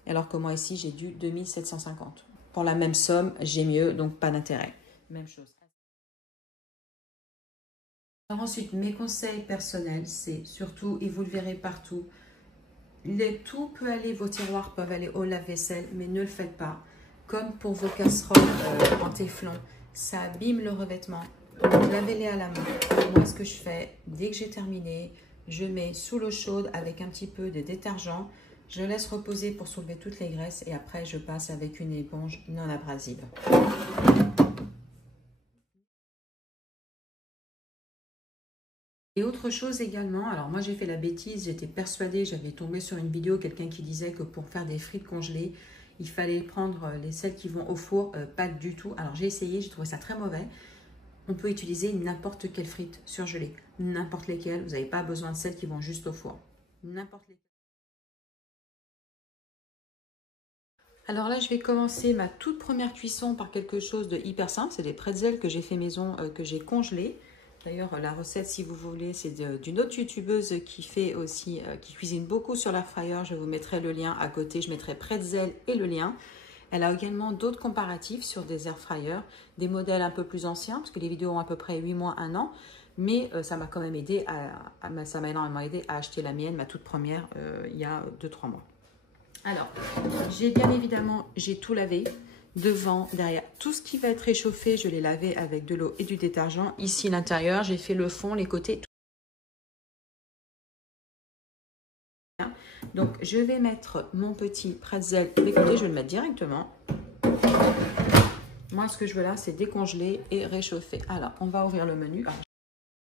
alors que moi ici j'ai du 2750. Pour la même somme, j'ai mieux, donc pas d'intérêt. Même chose. Alors ensuite, mes conseils personnels, c'est surtout, et vous le verrez partout, tout peut aller, vos tiroirs peuvent aller au lave-vaisselle, mais ne le faites pas. Comme pour vos casseroles en téflon, ça abîme le revêtement. Lavez-les à la main. Moi, ce que je fais, dès que j'ai terminé, je mets sous l'eau chaude avec un petit peu de détergent. Je laisse reposer pour soulever toutes les graisses et après, je passe avec une éponge non abrasive. Et autre chose également, alors moi j'ai fait la bêtise, j'étais persuadée, j'avais tombé sur une vidéo, quelqu'un qui disait que pour faire des frites congelées, il fallait prendre celles qui vont au four, pas du tout. Alors j'ai essayé, j'ai trouvé ça très mauvais. On peut utiliser n'importe quelle frite surgelée, n'importe lesquelles. Vous n'avez pas besoin de celles qui vont juste au four. N'importe lesquelles. Alors là, je vais commencer ma toute première cuisson par quelque chose de hyper simple. C'est des pretzels que j'ai fait maison, que j'ai congelés. D'ailleurs, la recette, si vous voulez, c'est d'une autre youtubeuse qui fait aussi, qui cuisine beaucoup sur l'air fryer. Je vous mettrai le lien à côté. Je mettrai pretzel et le lien. Elle a également d'autres comparatifs sur des air fryers, des modèles un peu plus anciens, parce que les vidéos ont à peu près 8 mois, 1 an. Mais ça m'a quand même aidé, ça m'a énormément aidé à acheter la mienne, ma toute première, il y a 2-3 mois. Alors, bien évidemment, j'ai tout lavé, devant, derrière. Tout ce qui va être réchauffé, je l'ai lavé avec de l'eau et du détergent. Ici, l'intérieur, j'ai fait le fond, les côtés. Donc, je vais mettre mon petit pretzel. Écoutez, je vais le mettre directement. Moi, ce que je veux là, c'est décongeler et réchauffer. Alors, on va ouvrir le menu. Alors, de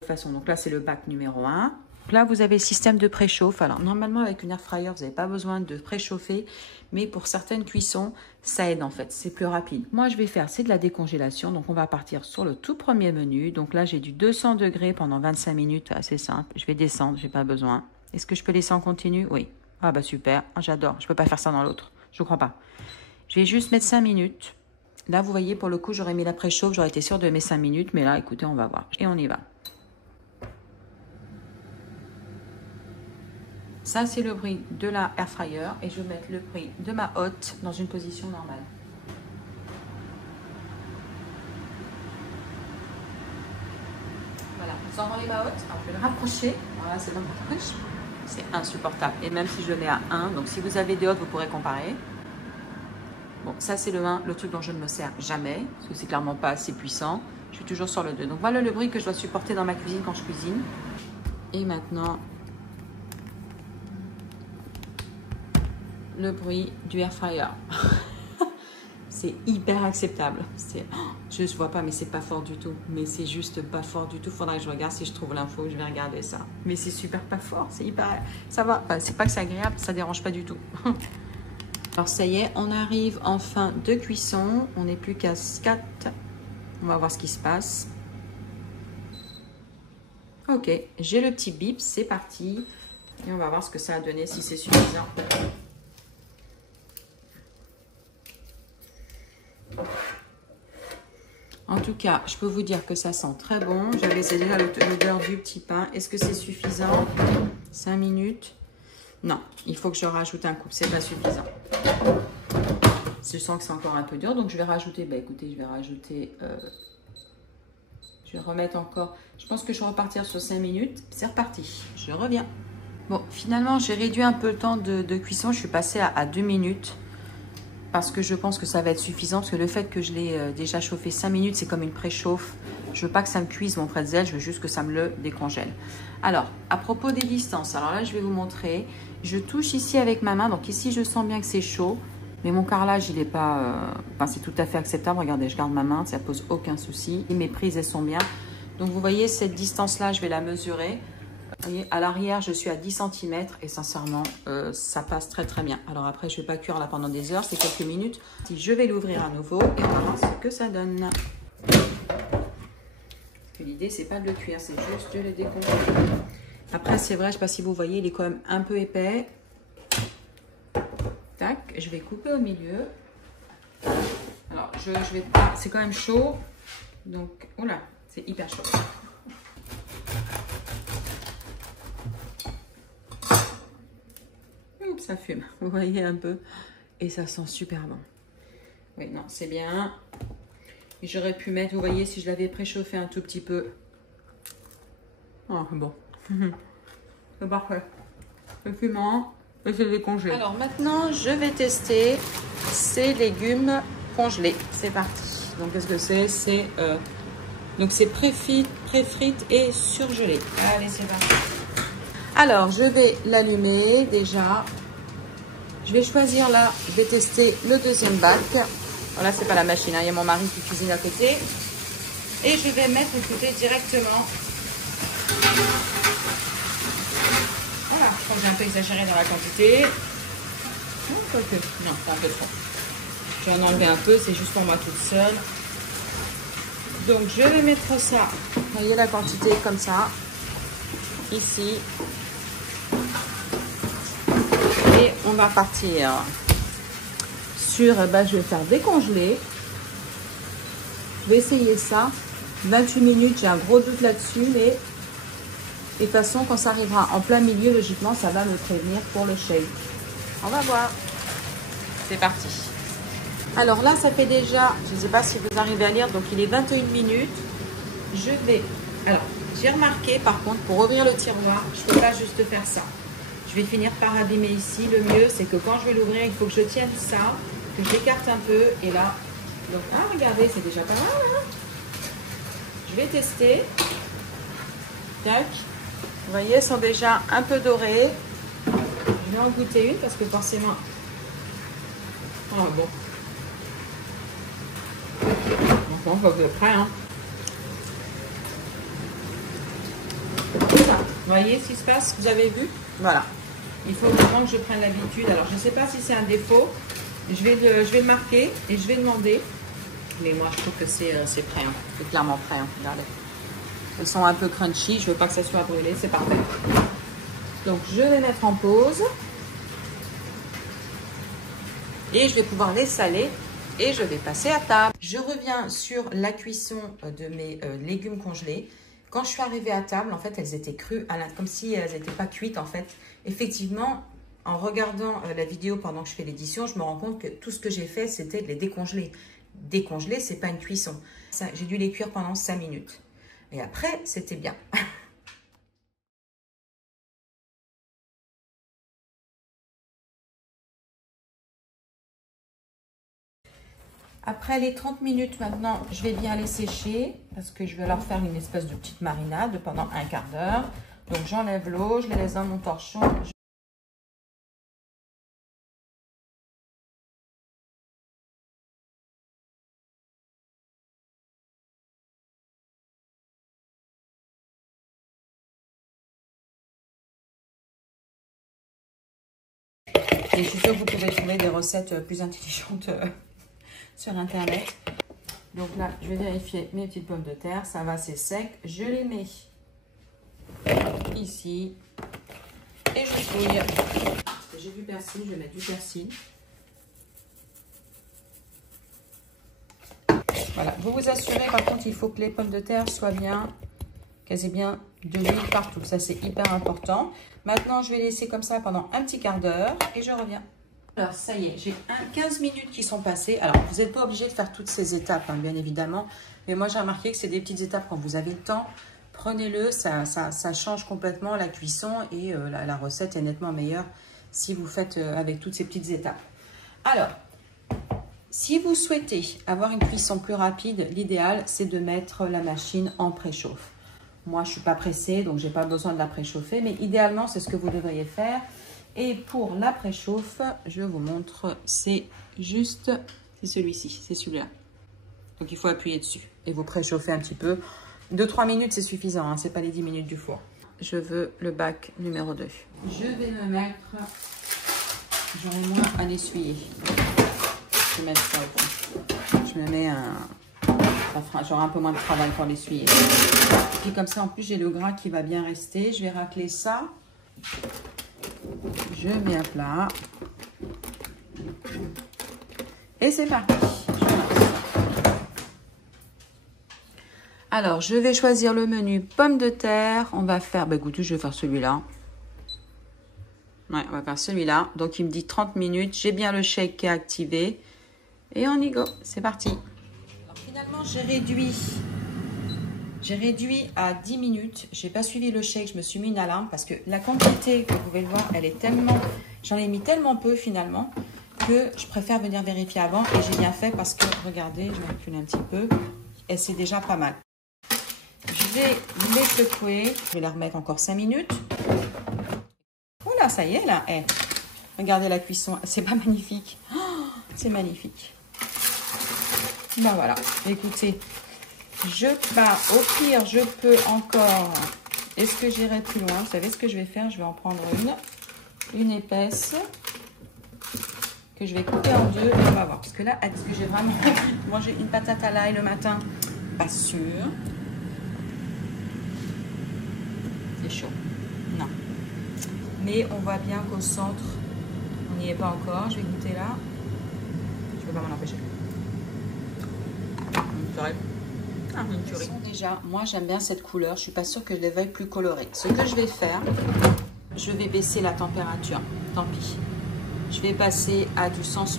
toute façon, donc là, c'est le bac numéro 1. Là, vous avez le système de préchauffe. Alors, normalement, avec une air fryer, vous n'avez pas besoin de préchauffer. Mais pour certaines cuissons, ça aide en fait. C'est plus rapide. Moi, je vais faire, c'est de la décongélation. Donc, on va partir sur le tout premier menu. Donc là, j'ai du 200 degrés pendant 25 minutes. Assez simple. Je vais descendre, je n'ai pas besoin. Est-ce que je peux laisser en continu? Oui. Ah bah super, j'adore. Je ne peux pas faire ça dans l'autre. Je ne crois pas. Je vais juste mettre 5 minutes. Là, vous voyez, pour le coup, j'aurais mis la préchauffe. J'aurais été sûre de mes 5 minutes. Mais là, écoutez, on va voir. Et on y va. ça c'est le bruit de la air fryer et je vais mettre le bruit de ma hotte dans une position normale. Voilà, vous entendez ma hotte? Alors je vais le rapprocher. Voilà, c'est dans ma poche. C'est insupportable. Et même si je le mets à 1, donc si vous avez des hottes, vous pourrez comparer. Bon, ça c'est le 1, le truc dont je ne me sers jamais, parce que c'est clairement pas assez puissant. Je suis toujours sur le 2. Donc voilà le bruit que je dois supporter dans ma cuisine quand je cuisine. Et maintenant, le bruit du air fryer. C'est hyper acceptable. Je ne vois pas, mais c'est pas fort du tout. Mais c'est juste pas fort du tout. Faudrait que je regarde si je trouve l'info. Je vais regarder ça. Mais c'est super pas fort. C'est hyper... Ça va. Enfin, c'est pas que c'est agréable. Ça dérange pas du tout. Alors ça y est, on arrive en fin de cuisson. On n'est plus qu'à 4. On va voir ce qui se passe. Ok, j'ai le petit bip. C'est parti. Et on va voir ce que ça a donné, si c'est suffisant. En tout cas, je peux vous dire que ça sent très bon. J'avais déjà l'odeur du petit pain. Est-ce que c'est suffisant? 5 minutes. Non, il faut que je rajoute un coup. C'est pas suffisant. Je sens que c'est encore un peu dur. Donc, je vais rajouter... Bah, écoutez, je vais rajouter... je vais remettre encore... Je pense que je vais repartir sur 5 minutes. C'est reparti. Je reviens. Bon, finalement, j'ai réduit un peu le temps de cuisson. Je suis passée à 2 minutes. Parce que je pense que ça va être suffisant. Parce que le fait que je l'ai déjà chauffé 5 minutes, c'est comme une préchauffe. Je veux pas que ça me cuise mon pretzel. Je veux juste que ça me le décongèle. Alors, à propos des distances. Alors là, je vais vous montrer. Je touche ici avec ma main. Donc ici, je sens bien que c'est chaud. Mais mon carrelage, il n'est pas... Enfin, c'est tout à fait acceptable. Regardez, je garde ma main. Ça pose aucun souci. Et mes prises, elles sont bien. Donc, vous voyez, cette distance-là, je vais la mesurer. Vous voyez, à l'arrière, je suis à 10 cm et sincèrement, ça passe très très bien. Alors après, je ne vais pas cuire là pendant des heures, c'est quelques minutes. Si je vais l'ouvrir à nouveau et on va voir ce que ça donne. L'idée, c'est pas de le cuire, c'est juste de le décongeler. Après, c'est vrai, je ne sais pas si vous voyez, il est quand même un peu épais. Tac, je vais couper au milieu. Alors, je vais pas... C'est quand même chaud. Donc, oula, c'est hyper chaud. Ça fume, vous voyez un peu, et ça sent super bon. Oui, non, c'est bien. J'aurais pu mettre, vous voyez, si je l'avais préchauffé un tout petit peu. Oh, bon. C'est parfait. C'est fumant et c'est décongelé. Alors maintenant, je vais tester ces légumes congelés. C'est parti. Donc, qu'est-ce que c'est? C'est donc c'est pré-frites et surgelé. Allez, c'est parti. Alors, je vais l'allumer déjà. Je vais choisir là, je vais tester le deuxième bac. Voilà, c'est pas la machine, hein. Il y a mon mari qui cuisine à côté. Et je vais mettre, écoutez, directement. Voilà, je crois que j'ai un peu exagéré dans la quantité. Non, c'est un peu trop. Je vais en enlever un peu, c'est juste pour moi toute seule. Donc, je vais mettre ça, vous voyez la quantité comme ça, ici. Et on va partir sur, je vais faire décongeler. Je vais essayer ça. 28 minutes, j'ai un gros doute là-dessus, mais de toute façon, quand ça arrivera en plein milieu, logiquement, ça va me prévenir pour le shake. On va voir. C'est parti. Alors là, ça fait déjà, je ne sais pas si vous arrivez à lire, donc il est 21 minutes. Je vais... Alors, j'ai remarqué, par contre, pour ouvrir le tiroir, je ne peux pas juste faire ça. Je vais finir par abîmer ici. Le mieux, c'est que quand je vais l'ouvrir, il faut que je tienne ça, que je l'écarte un peu. Et là, donc, regardez, c'est déjà pas mal. Hein, je vais tester. Tac. Vous voyez, elles sont déjà un peu dorées. Je vais en goûter une parce que forcément... Oh, bon. Bon, on va vous prêt, hein. Voilà. Vous voyez ce qui se passe? Vous avez vu? Voilà. Il faut vraiment que je prenne l'habitude. Alors, je ne sais pas si c'est un défaut. Je vais le marquer et je vais demander. Mais moi, je trouve que c'est prêt. Hein. C'est clairement prêt. Hein. Regardez. Elles sont un peu crunchy. Je ne veux pas que ça soit brûlé. C'est parfait. Donc, je vais mettre en pause. Et je vais pouvoir les saler. Et je vais passer à table. Je reviens sur la cuisson de mes légumes congelés. Quand je suis arrivée à table, en fait, elles étaient crues, comme si elles n'étaient pas cuites, en fait. Effectivement, en regardant la vidéo pendant que je fais l'édition, je me rends compte que tout ce que j'ai fait, c'était de les décongeler. Décongeler, c'est pas une cuisson. J'ai dû les cuire pendant 5 minutes. Et après, c'était bien. Après les 30 minutes maintenant, je vais bien les sécher parce que je vais leur faire une espèce de petite marinade pendant un quart d'heure. Donc j'enlève l'eau, je les laisse dans mon torchon. Et je suis sûre que vous pouvez trouver des recettes plus intelligentes sur Internet. Donc là, je vais vérifier mes petites pommes de terre. Ça va, c'est sec. Je les mets ici. Et je fouille. Parce que j'ai du persil, je vais mettre du persil. Voilà, vous vous assurez, par contre, il faut que les pommes de terre soient bien, qu'elles aient bien de l'huile partout. Ça, c'est hyper important. Maintenant, je vais laisser comme ça pendant un petit quart d'heure et je reviens. Alors, ça y est, j'ai 15 minutes qui sont passées. Alors, vous n'êtes pas obligé de faire toutes ces étapes, hein, bien évidemment. Mais moi, j'ai remarqué que c'est des petites étapes quand vous avez le temps. Prenez-le, ça change complètement la cuisson et la recette est nettement meilleure si vous faites avec toutes ces petites étapes. Alors, si vous souhaitez avoir une cuisson plus rapide, l'idéal, c'est de mettre la machine en préchauffe. Moi, je ne suis pas pressée, donc je n'ai pas besoin de la préchauffer. Mais idéalement, c'est ce que vous devriez faire. Et pour la préchauffe, je vous montre, c'est juste, c'est celui-ci, c'est celui-là. Donc, il faut appuyer dessus et vous préchauffez un petit peu. 2-3 minutes, c'est suffisant, hein, ce n'est pas les 10 minutes du four. Je veux le bac numéro 2. Je vais me mettre, j'aurai moins à l'essuyer. Je vais mettre ça au fond. Je me mets j'aurai un peu moins de travail pour l'essuyer. Puis comme ça, en plus, j'ai le gras qui va bien rester. Je vais racler ça. Je mets à plat. Et c'est parti. Alors, je vais choisir le menu pommes de terre. On va faire, bah écoutez, je vais faire celui-là. Ouais, on va faire celui-là. Donc, il me dit 30 minutes. J'ai bien le shake qui est activé. Et on y go. C'est parti. Alors, finalement, j'ai réduit à 10 minutes. Je n'ai pas suivi le shake. Je me suis mis une alarme parce que la quantité, vous pouvez le voir, elle est tellement... J'en ai mis tellement peu finalement que je préfère venir vérifier avant. Et j'ai bien fait parce que, regardez, je vais reculer un petit peu. Et c'est déjà pas mal. Je vais les secouer. Je vais la remettre encore 5 minutes. Oula, ça y est là. Eh, regardez la cuisson. C'est pas magnifique. Oh, c'est magnifique. Ben voilà. Écoutez, je pars. Au pire, je peux encore. Est-ce que j'irai plus loin? Vous savez ce que je vais faire? Je vais en prendre une épaisse que je vais couper en deux et on va voir. Parce que là, est-ce que j'ai vraiment mangé une patate à l'ail le matin? Pas sûr. C'est chaud. Non. Mais on voit bien qu'au centre, on n'y est pas encore. Je vais goûter là. Je ne peux pas m'en empêcher. Une tuerie. Déjà, moi j'aime bien cette couleur. Je ne suis pas sûre que je les veuille plus colorées. Ce que je vais faire, je vais baisser la température. Tant pis. Je vais passer à du sens.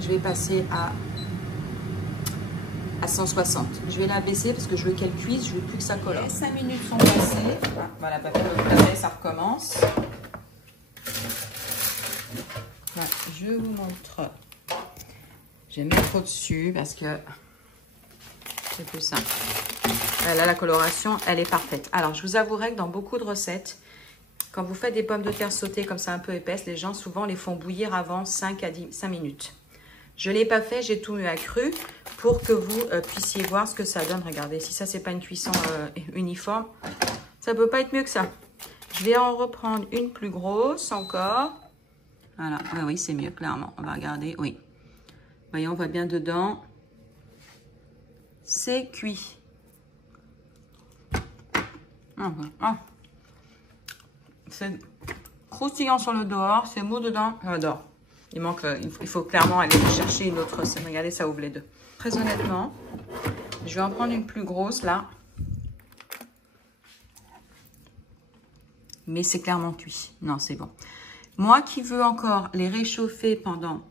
Je vais passer à 160. Je vais la baisser parce que je veux qu'elle cuise, je veux plus que ça colore. 5 minutes sont passées. Voilà, ça recommence. Voilà, je vous montre. Je vais mettre au-dessus parce que c'est plus simple. Là, la coloration, elle est parfaite. Alors, je vous avouerai que dans beaucoup de recettes, quand vous faites des pommes de terre sautées comme ça un peu épaisses, les gens souvent les font bouillir avant 5 minutes. Je ne l'ai pas fait, j'ai tout mis à cru pour que vous puissiez voir ce que ça donne. Regardez, si ça, c'est pas une cuisson uniforme, ça ne peut pas être mieux que ça. Je vais en reprendre une plus grosse encore. Voilà, oui, c'est mieux, clairement. On va regarder, oui. Voyez, on voit bien dedans. C'est cuit. C'est croustillant sur le dehors, c'est mou dedans. J'adore. Il faut clairement aller chercher une autre recette. Regardez, ça ouvre les deux. Très honnêtement, je vais en prendre une plus grosse là. mais c'est clairement cuit. Non, c'est bon. Moi qui veux encore les réchauffer pendant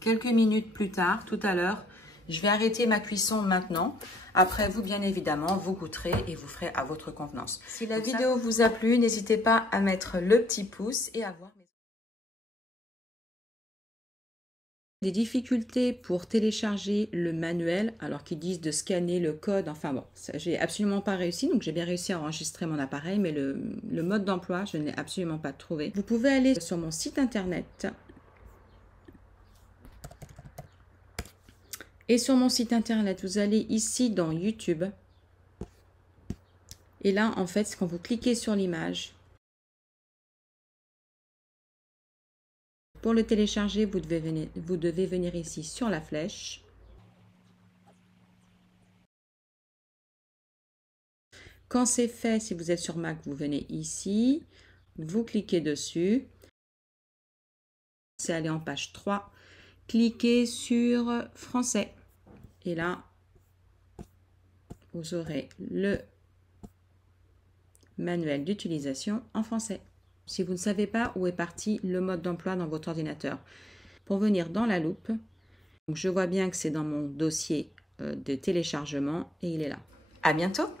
quelques minutes plus tard, tout à l'heure, je vais arrêter ma cuisson maintenant. Après, vous, bien évidemment, vous goûterez et vous ferez à votre convenance. Si la vidéo vous a plu, n'hésitez pas à mettre le petit pouce et à voir des difficultés pour télécharger le manuel, alors qu'ils disent de scanner le code. Enfin bon, j'ai absolument pas réussi. Donc j'ai bien réussi à enregistrer mon appareil, mais le mode d'emploi, je n'ai absolument pas trouvé. Vous pouvez aller sur mon site internet. Et sur mon site internet, vous allez ici dans YouTube. Et là, en fait, quand vous cliquez sur l'image, pour le télécharger, vous devez venir ici sur la flèche. Quand c'est fait, si vous êtes sur Mac, vous venez ici, vous cliquez dessus. C'est aller en page 3. Cliquez sur français. Et là, vous aurez le manuel d'utilisation en français. Si vous ne savez pas où est parti le mode d'emploi dans votre ordinateur, pour venir dans la loupe, donc je vois bien que c'est dans mon dossier de téléchargement et il est là. À bientôt!